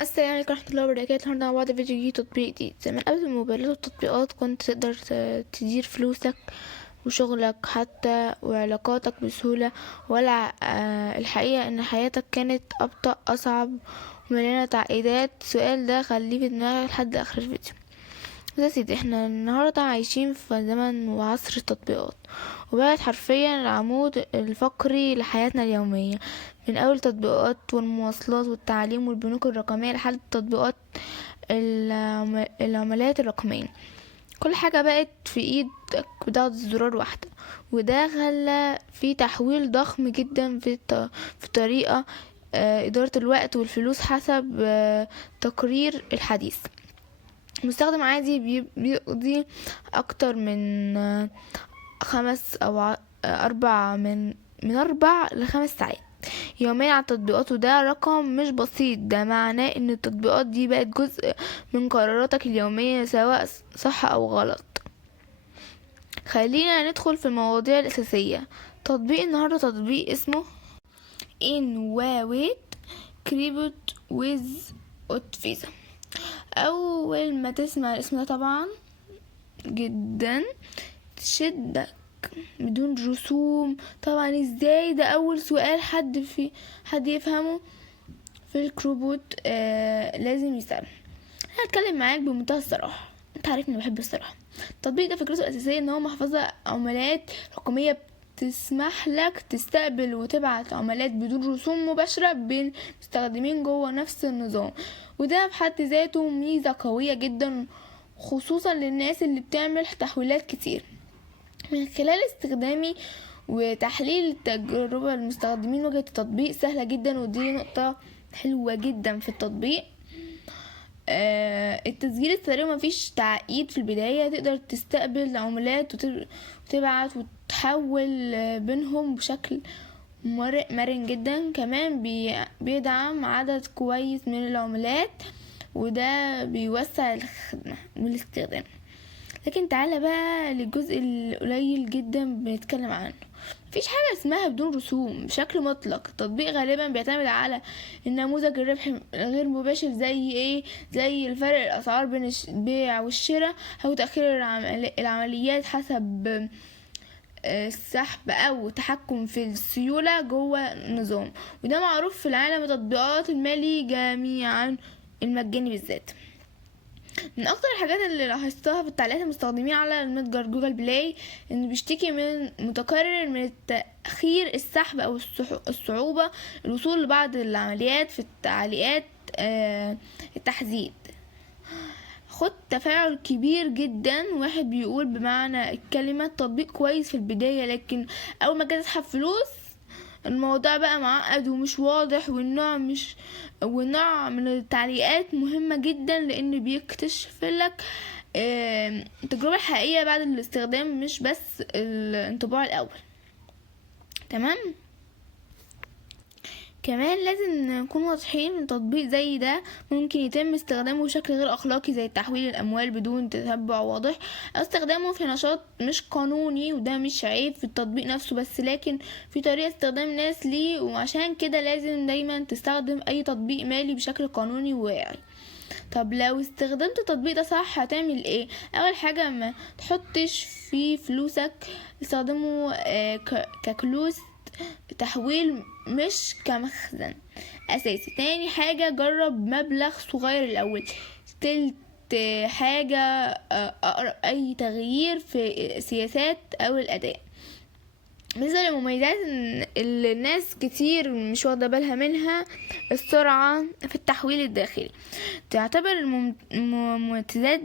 السلام عليكم ورحمة الله وبركاته. النهارده مع بعض فيديو جديد تطبيق جديد. زمان قبل الموبايلات والتطبيقات كنت تقدر تدير فلوسك وشغلك حتى وعلاقاتك بسهولة، ولا الحقيقة ان حياتك كانت أبطأ أصعب ومليانة تعقيدات؟ السؤال ده خليه في دماغك لحد آخر الفيديو. بس يا سيدي، احنا النهاردة عايشين في زمن وعصر التطبيقات، وبقت حرفيا العمود الفقري لحياتنا اليومية. من أول تطبيقات والمواصلات والتعليم والبنوك الرقمية لحد تطبيقات العملات الرقمية، كل حاجة بقت في ايدك بضغط زرار واحدة. وده خلى في تحويل ضخم جدا في طريقة إدارة الوقت والفلوس حسب تقرير الحديث. مستخدم عادي بيقضي أكتر من 5 أو 4 من 4 ل5 ساعات يوميا على التطبيقات، وده رقم مش بسيط. ده معناه ان التطبيقات دي بقت جزء من قراراتك اليومية سواء صح او غلط. خلينا ندخل في المواضيع الأساسية. تطبيق النهاردة تطبيق اسمه إنواويت كريبت ويز اوت فيزا. اول ما تسمع الاسم ده طبعا جدا تشدك بدون رسوم. طبعا ازاي؟ ده اول سؤال حد يفهمه في الكروبوت لازم يسأل. انا هتكلم معاك بمنتهى الصراحة، انت عارفني بحب الصراحة. التطبيق ده فكرته الاساسية ان هو محفظة عملات رقمية بتسمح لك تستقبل وتبعت عملات بدون رسوم مباشرة بين مستخدمين جوه نفس النظام، وده بحد ذاته ميزة قوية جدا، خصوصا للناس اللي بتعمل تحويلات كتير. من خلال استخدامي وتحليل تجربة المستخدمين وجدت التطبيق سهلة جدا، ودي نقطة حلوة جدا في التطبيق. التسجيل السريع ومفيش تعقيد في البداية، تقدر تستقبل عملات وتبعت وتحول بينهم بشكل مرن جدا. كمان بيدعم عدد كويس من العملات، وده بيوسع الخدمة والاستخدام. لكن تعالى بقى للجزء القليل جدا بنتكلم عنه. مفيش حاجة اسمها بدون رسوم بشكل مطلق. التطبيق غالبا بيعتمد على النموذج الربح غير مباشر، زي ايه؟ زي الفرق الاسعار بين البيع والشراء، او تأخير العمليات حسب السحب او تحكم في السيولة جوه النظام. وده معروف في العالم التطبيقات المالي جميعا، المجاني بالذات. من اكتر الحاجات اللي لاحظتها في التعليقات المستخدمين على المتجر جوجل بلاي انه بيشتكي من متكرر من تأخير السحب او الصعوبة الوصول لبعض العمليات. في التعليقات التحديد خد تفاعل كبير جدا. واحد بيقول بمعنى الكلمة تطبيق كويس في البداية، لكن اول ما جت اسحب فلوس الموضوع بقى معقد ومش واضح. والنوع من التعليقات مهمة جدا، لان بيكتشف لك التجربة الحقيقية بعد الاستخدام، مش بس الانطباع الاول. تمام. كمان لازم نكون واضحين ان تطبيق زي ده ممكن يتم استخدامه بشكل غير اخلاقي، زي تحويل الاموال بدون تتبع واضح، او استخدامه في نشاط مش قانوني. وده مش عيب في التطبيق نفسه بس، لكن في طريقة استخدام ناس ليه. وعشان كده لازم دايما تستخدم اي تطبيق مالي بشكل قانوني وواعي. طب لو استخدمت التطبيق ده صح هتعمل ايه؟ اول حاجة، ما تحطش فيه فلوسك، استخدمه ككلوس تحويل مش كمخزن اساسي. تاني حاجة، جرب مبلغ صغير الاول. تلت حاجة، اقرأ اي تغيير في السياسات او الاداء. بالنسبة للمميزات اللي الناس كتير مش واخدة بالها منها، السرعة في التحويل الداخلي. تعتبر المميزات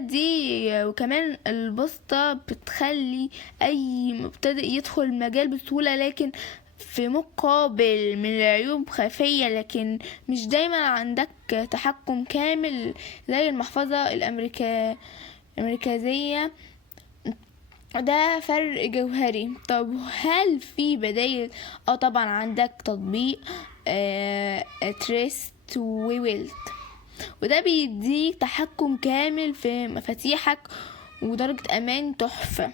دي وكمان البسطة بتخلي اي مبتدئ يدخل المجال بسهولة، لكن في مقابل من العيوب خفية، لكن مش دايما عندك تحكم كامل زي المحفظة الأمريكازية. ده فرق جوهري. طب هل في بدايل؟ طبعا عندك تطبيق تريست وويلت، وده بيديك تحكم كامل في مفاتيحك ودرجة امان تحفة.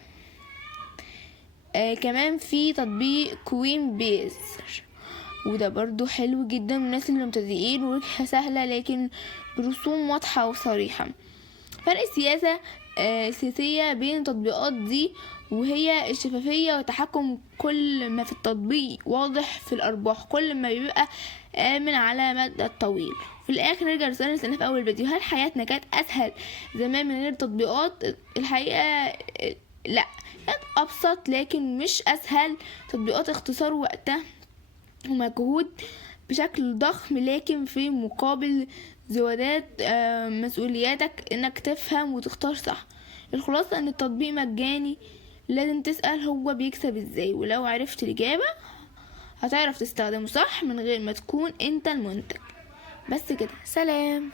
كمان في تطبيق كوين بيز، وده برضو حلو جدا للناس اللي مبتدئين، وجهة سهلة لكن برسوم واضحة وصريحة. فرق السياسية بين التطبيقات دي وهي الشفافية والتحكم. كل ما في التطبيق واضح في الأرباح كل ما بيبقى آمن على مدى الطويل. في الآخر نرجع للسؤال اللي سألناه في أول فيديو: هل حياتنا كانت أسهل زمان من غير تطبيقات؟ الحقيقة لا، كانت أبسط لكن مش أسهل. تطبيقات اختصار وقتها ومجهود بشكل ضخم، لكن في مقابل زودات مسؤولياتك انك تفهم وتختار صح. الخلاصة ان التطبيق مجاني، لازم تسأل هو بيكسب ازاي، ولو عرفت الإجابة هتعرف تستخدمه صح من غير ما تكون انت المنتج. بس كده، سلام.